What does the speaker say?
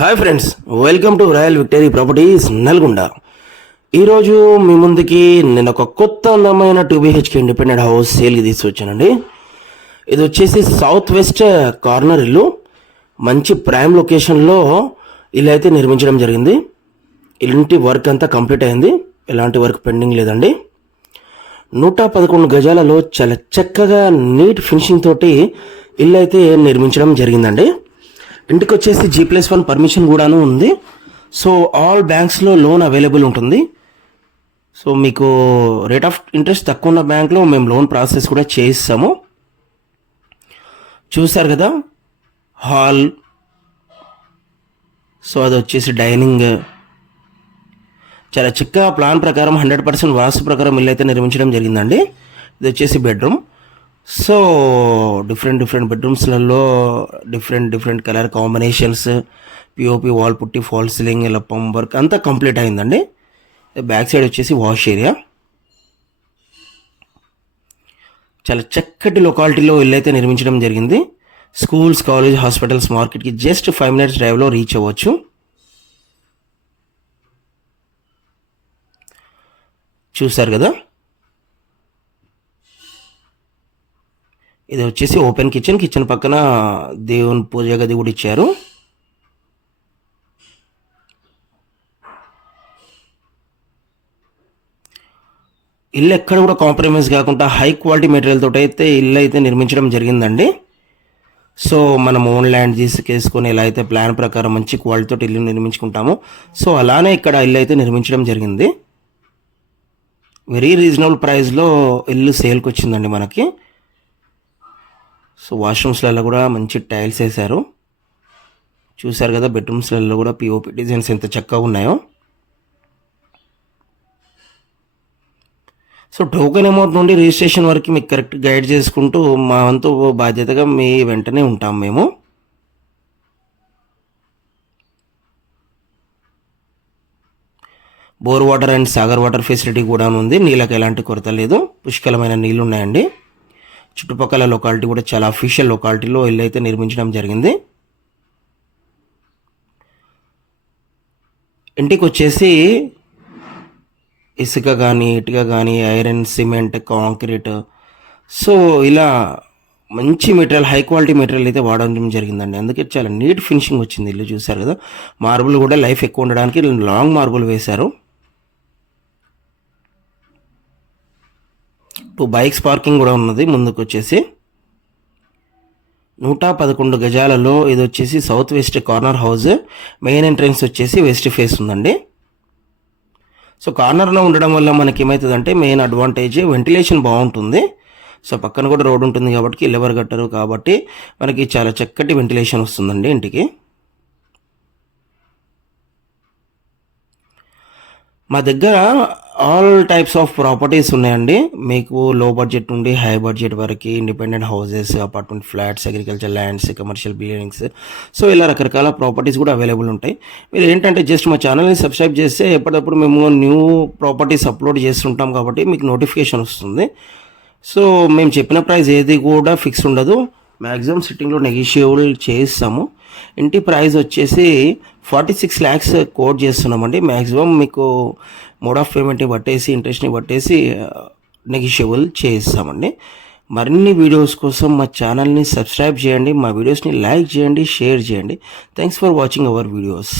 Hi friends, welcome to royal victory properties Nalgonda. ఈరోజు మీ ముందుకి నేను ఒక కొత్త అందమైన 2BHK ఇండిపెండెంట్ హౌస్ సేల్కి తీసుకొచ్చానండి. ఇది వచ్చేసి సౌత్ వెస్ట్ కార్నర్ ఇల్లు, మంచి ప్రైమ్ లొకేషన్లో ఇల్లు అయితే నిర్మించడం జరిగింది. ఇంటి వర్క్ అంతా కంప్లీట్ అయింది, ఎలాంటి వర్క్ పెండింగ్ లేదండి. 111 గజాలలో చాలా చక్కగా నీట్ ఫినిషింగ్ తోటి ఇల్లు అయితే నిర్మించడం జరిగిందండి. ఇంటికి వచ్చేసి G+1 పర్మిషన్ కూడాను ఉంది. సో ఆల్ బ్యాంక్స్లో లోన్ అవైలబుల్ ఉంటుంది. సో మీకు రేట్ ఆఫ్ ఇంట్రెస్ట్ తక్కువ ఉన్న బ్యాంక్లో మేము లోన్ ప్రాసెస్ కూడా చేయిస్తాము. చూసారు కదా హాల్. సో అది వచ్చేసి డైనింగ్, చాలా చక్కగా ప్లాన్ ప్రకారం 100% వాస్తు ప్రకారం ఇల్లు అయితే నిర్మించడం జరిగిందండి. ఇది వచ్చేసి బెడ్రూమ్. సో డిఫరెంట్ బెడ్రూమ్స్లలో different colour combinations, POP wall putty, fall ceiling, ఇలా పంప్ వర్క్ అంతా కంప్లీట్ అయిందండి. బ్యాక్ సైడ్ వచ్చేసి వాష్ ఏరియా. చాలా చక్కటి లొకాలిటీలో ఇల్లు అయితే నిర్మించడం జరిగింది. స్కూల్స్, కాలేజ్, హాస్పిటల్స్, మార్కెట్కి జస్ట్ 5 minutes డ్రైవ్లో రీచ్ అవ్వచ్చు. చూసారు కదా, ఇది వచ్చేసి ఓపెన్ కిచెన్ పక్కన దేవుని పూజ గది కూడా ఇచ్చారు. ఇల్లు ఎక్కడ కూడా కాంప్రమైజ్ కాకుండా హై క్వాలిటీ మెటీరియల్ తోటి అయితే ఇల్లు అయితే నిర్మించడం జరిగిందండి. సో మనం ఓన్ ల్యాండ్ తీసుకేసుకొని ఎలా అయితే ప్లాన్ ప్రకారం మంచి క్వాలిటీ తోటి ఇల్లు నిర్మించుకుంటామో, సో అలానే ఇక్కడ ఇల్లు అయితే నిర్మించడం జరిగింది. వెరీ రీజనబుల్ ప్రైస్లో ఇల్లు సేల్కి వచ్చిందండి మనకి. సో వాష్రూమ్స్లలో కూడా మంచి టైల్స్ వేశారు. చూసారు కదా, బెడ్రూమ్స్లలో కూడా పిఓపి డిజైన్స్ ఎంత చక్కగా ఉన్నాయో. సో టోకెన్ అమౌంట్ నుండి రిజిస్ట్రేషన్ వరకు మీకు కరెక్ట్ గైడ్ చేసుకుంటూ మా వంతు బాధ్యతగా మీ వెంటనే ఉంటాం మేము. Bore water and Sagar water facility కూడా ఉంది. నీళ్ళకి ఎలాంటి కొరత లేదు, పుష్కలమైన నీళ్ళు ఉన్నాయండి. చుట్టుపక్కల లొకాలిటీ కూడా చాలా అఫీషియల్ లొకాలిటీలో ఇల్లు అయితే నిర్మించడం జరిగింది. ఇంటికి వచ్చేసి ఇసుక కానీ, ఇటుక కానీ, ఐరన్, సిమెంట్, కాంక్రీట్, సో ఇలా మంచి మెటీరియల్, హై క్వాలిటీ మెటీరియల్ అయితే వాడడం జరిగిందండి. అందుకే చాలా నీట్ ఫినిషింగ్ వచ్చింది ఇల్లు. చూసారు కదా, మార్బుల్ కూడా లైఫ్ ఎక్కువ ఉండడానికి లాంగ్ మార్బుల్ వేశారు. 2 bikes పార్కింగ్ కూడా ఉన్నది. ముందుకు వచ్చేసి 111 గజాలలో ఇది వచ్చేసి south west corner house. Main entrance వచ్చేసి వెస్ట్ ఫేస్ ఉందండి. సో కార్నర్లో ఉండడం వల్ల మనకి ఏమవుతుందంటే మెయిన్ అడ్వాంటేజ్ వెంటిలేషన్ బాగుంటుంది. సో పక్కన కూడా రోడ్ ఉంటుంది కాబట్టి లెవర్ కట్టరు కాబట్టి మనకి చాలా చక్కటి వెంటిలేషన్ వస్తుందండి ఇంటికి. మా దగ్గర ఆల్ టైప్స్ ఆఫ్ ప్రాపర్టీస్ ఉన్నాయండి. మీకు లో బడ్జెట్ నుండి హై బడ్జెట్ వరకు independent houses, apartment flats, agriculture lands, commercial buildings, so ఇలా రకరకాల ప్రాపర్టీస్ కూడా అవైలబుల్ ఉంటాయి. మీరు ఏంటంటే జస్ట్ మా ఛానల్ని సబ్స్క్రైబ్ చేస్తే ఎప్పటికప్పుడు మేము న్యూ ప్రాపర్టీస్ అప్లోడ్ చేస్తుంటాం కాబట్టి మీకు నోటిఫికేషన్ వస్తుంది. సో మేము చెప్పిన ప్రైస్ ఏది కూడా ఫిక్స్ ఉండదు, మ్యాక్సిమం సిట్టింగ్లో నెగిషియబుల్ చేస్తాము. ఇంటి ప్రైస్ వచ్చేసి 46 lakhs కోట్ చేస్తున్నామండి. మ్యాక్సిమం మీకు మోడ్ ఆఫ్ పేమెంట్ని బట్టేసి, ఇంట్రెస్ట్ని బట్టేసి నెగిషియబుల్ చేస్తామండి. మరిన్ని వీడియోస్ కోసం మా ఛానల్ని సబ్స్క్రైబ్ చేయండి, మా వీడియోస్ని లైక్ చేయండి, షేర్ చేయండి. Thanks for watching our videos.